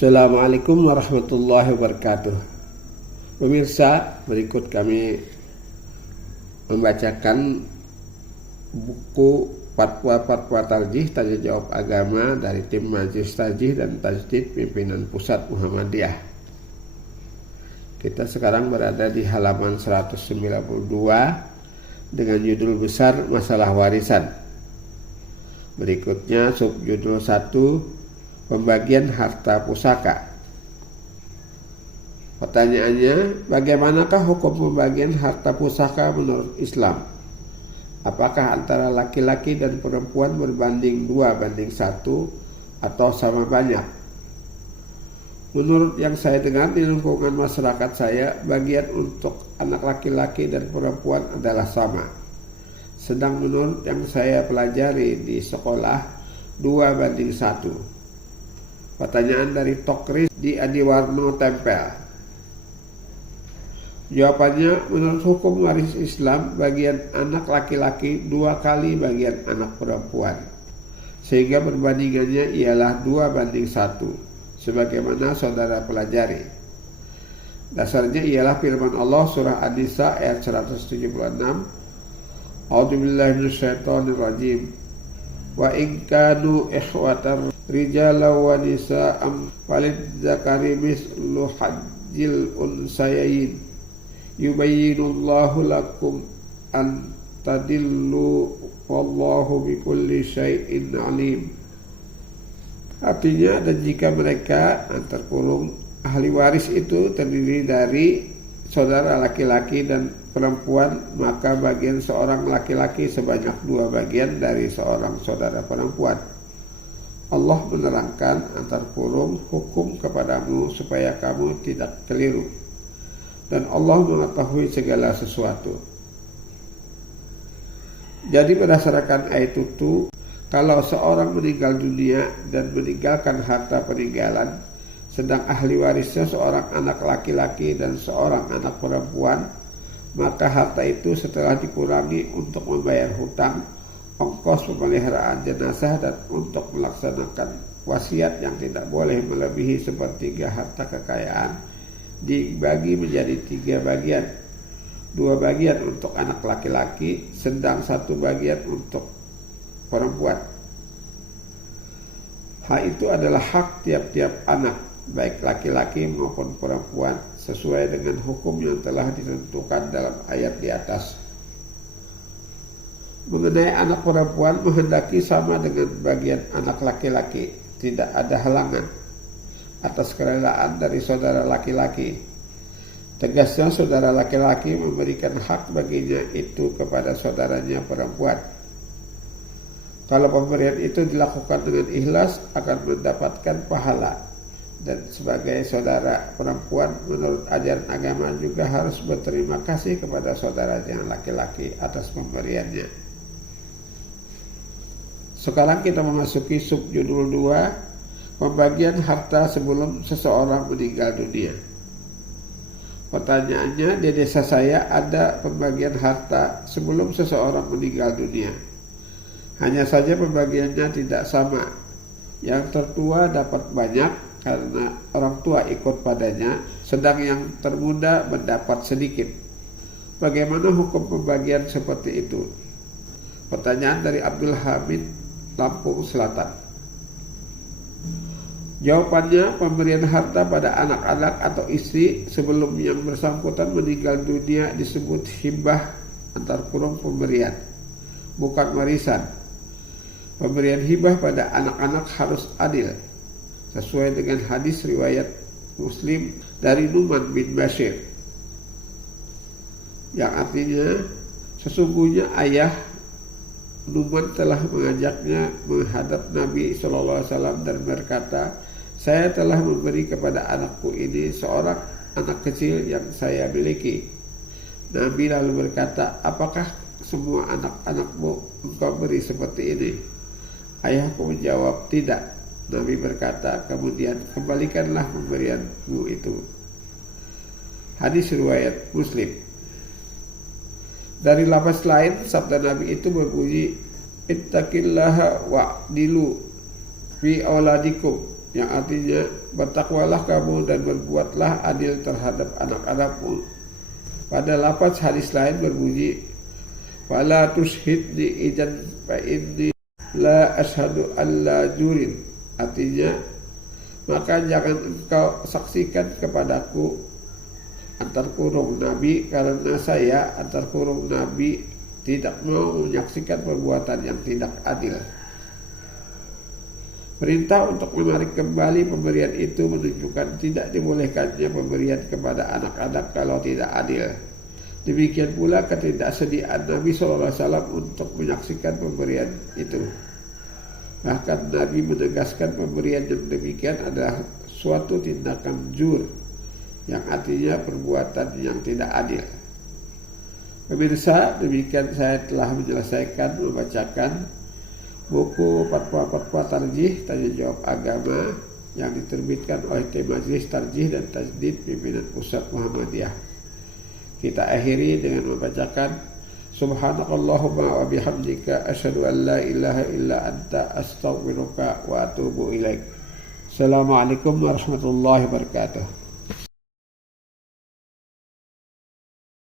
Assalamualaikum warahmatullahi wabarakatuh. Pemirsa, berikut kami membacakan buku Fatwa Tarjih Tanya Jawab Agama dari tim Majelis Tarjih dan Tajdid Pimpinan Pusat Muhammadiyah. Kita sekarang berada di halaman 192 dengan judul besar Masalah Warisan. Berikutnya subjudul 1, Pembagian harta pusaka. Pertanyaannya, bagaimanakah hukum pembagian harta pusaka menurut Islam? Apakah antara laki-laki dan perempuan berbanding 2:1 atau sama banyak? Menurut yang saya dengar di lingkungan masyarakat saya, bagian untuk anak laki-laki dan perempuan adalah sama. Sedang menurut yang saya pelajari di sekolah, 2:1. Pertanyaan dari Tokris di Adiwarno Tempel. Jawabannya, menurut hukum waris Islam, bagian anak laki-laki 2 kali bagian anak perempuan. Sehingga perbandingannya ialah 2:1, sebagaimana saudara pelajari. Dasarnya ialah firman Allah surah An-Nisa ayat 176. A'udzubillahi minasyaitonirrajim. Wa in kanu ikhwatar rijala wa nisa'am falidzakari mislu hajjil unsayain yubayyinullahu lakum an tadillu wallahu bikulli syai'in alim. Artinya, dan jika mereka antar kurung ahli waris itu terdiri dari saudara laki-laki dan perempuan, maka bagian seorang laki-laki sebanyak 2 bagian dari seorang saudara perempuan. Allah menerangkan antar kurung hukum kepadamu supaya kamu tidak keliru, dan Allah mengetahui segala sesuatu. Jadi berdasarkan ayat itu, kalau seorang meninggal dunia dan meninggalkan harta peninggalan, sedang ahli warisnya seorang anak laki-laki dan seorang anak perempuan, maka harta itu setelah dikurangi untuk membayar hutang, ongkos pemeliharaan jenazah, dan untuk melaksanakan wasiat yang tidak boleh melebihi 1/3 harta kekayaan, dibagi menjadi 3 bagian. 2 bagian untuk anak laki-laki, sedang 1 bagian untuk perempuan. Hal itu adalah hak tiap-tiap anak, baik laki-laki maupun perempuan, sesuai dengan hukum yang telah ditentukan dalam ayat di atas. Mengenai anak perempuan, menghendaki sama dengan bagian anak laki-laki, tidak ada halangan atas kerelaan dari saudara laki-laki. Tegasnya, saudara laki-laki memberikan hak baginya itu kepada saudaranya perempuan. Kalau pemberian itu dilakukan dengan ikhlas, akan mendapatkan pahala. Dan sebagai saudara perempuan, menurut ajaran agama juga harus berterima kasih kepada saudaranya laki-laki atas pemberiannya. Sekarang kita memasuki subjudul 2, pembagian harta sebelum seseorang meninggal dunia. Pertanyaannya, di desa saya ada pembagian harta sebelum seseorang meninggal dunia. Hanya saja pembagiannya tidak sama. Yang tertua dapat banyak karena orang tua ikut padanya, sedang yang termuda mendapat sedikit. Bagaimana hukum pembagian seperti itu? Pertanyaan dari Abdul Hamid, Lampung Selatan. Jawabannya, pemberian harta pada anak-anak atau istri sebelum yang bersangkutan meninggal dunia disebut hibah antar kurung pemberian, bukan warisan. Pemberian hibah pada anak-anak harus adil, sesuai dengan hadis riwayat Muslim dari Nu'man bin Bashir, yang artinya, sesungguhnya ayah Nu'man telah mengajaknya menghadap Nabi SAW dan berkata, saya telah memberi kepada anakku ini seorang anak kecil yang saya miliki. Nabi lalu berkata, apakah semua anak-anakmu engkau beri seperti ini? Ayahku menjawab, tidak. Nabi berkata, kemudian kembalikanlah pemberianmu itu. Hadis riwayat Muslim. Dari lafaz lain, sabda Nabi itu berbunyi, ittaqillaha wa'dilu fi auladikum yang artinya bertakwalah kamu dan berbuatlah adil terhadap anak-anakmu. Pada lafaz hadis lain berbunyi, "Fala tushhidni idzan fa inni la ashhadu alla jurin." Artinya, maka jangan engkau saksikan kepadaku antar kurung Nabi, karena saya antar kurung Nabi tidak mau menyaksikan perbuatan yang tidak adil. Perintah untuk menarik kembali pemberian itu menunjukkan tidak dibolehkannya pemberian kepada anak-anak kalau tidak adil. Demikian pula ketidaksediaan Nabi SAW untuk menyaksikan pemberian itu. Bahkan Nabi menegaskan pemberian yang demikian adalah suatu tindakan jur, yang artinya perbuatan yang tidak adil. Pemirsa, demikian saya telah menyelesaikan membacakan buku Fatwa-Fatwa Tarjih Tanya Jawab Agama yang diterbitkan oleh Tim Majelis Tarjih dan Tajdid Pimpinan Pusat Muhammadiyah. Kita akhiri dengan membacakan Subhanakallahumma wa bihamdika asyhadu an la ilaha illa anta astaghfiruka wa atubu ilaik. Assalamualaikum warahmatullahi wabarakatuh.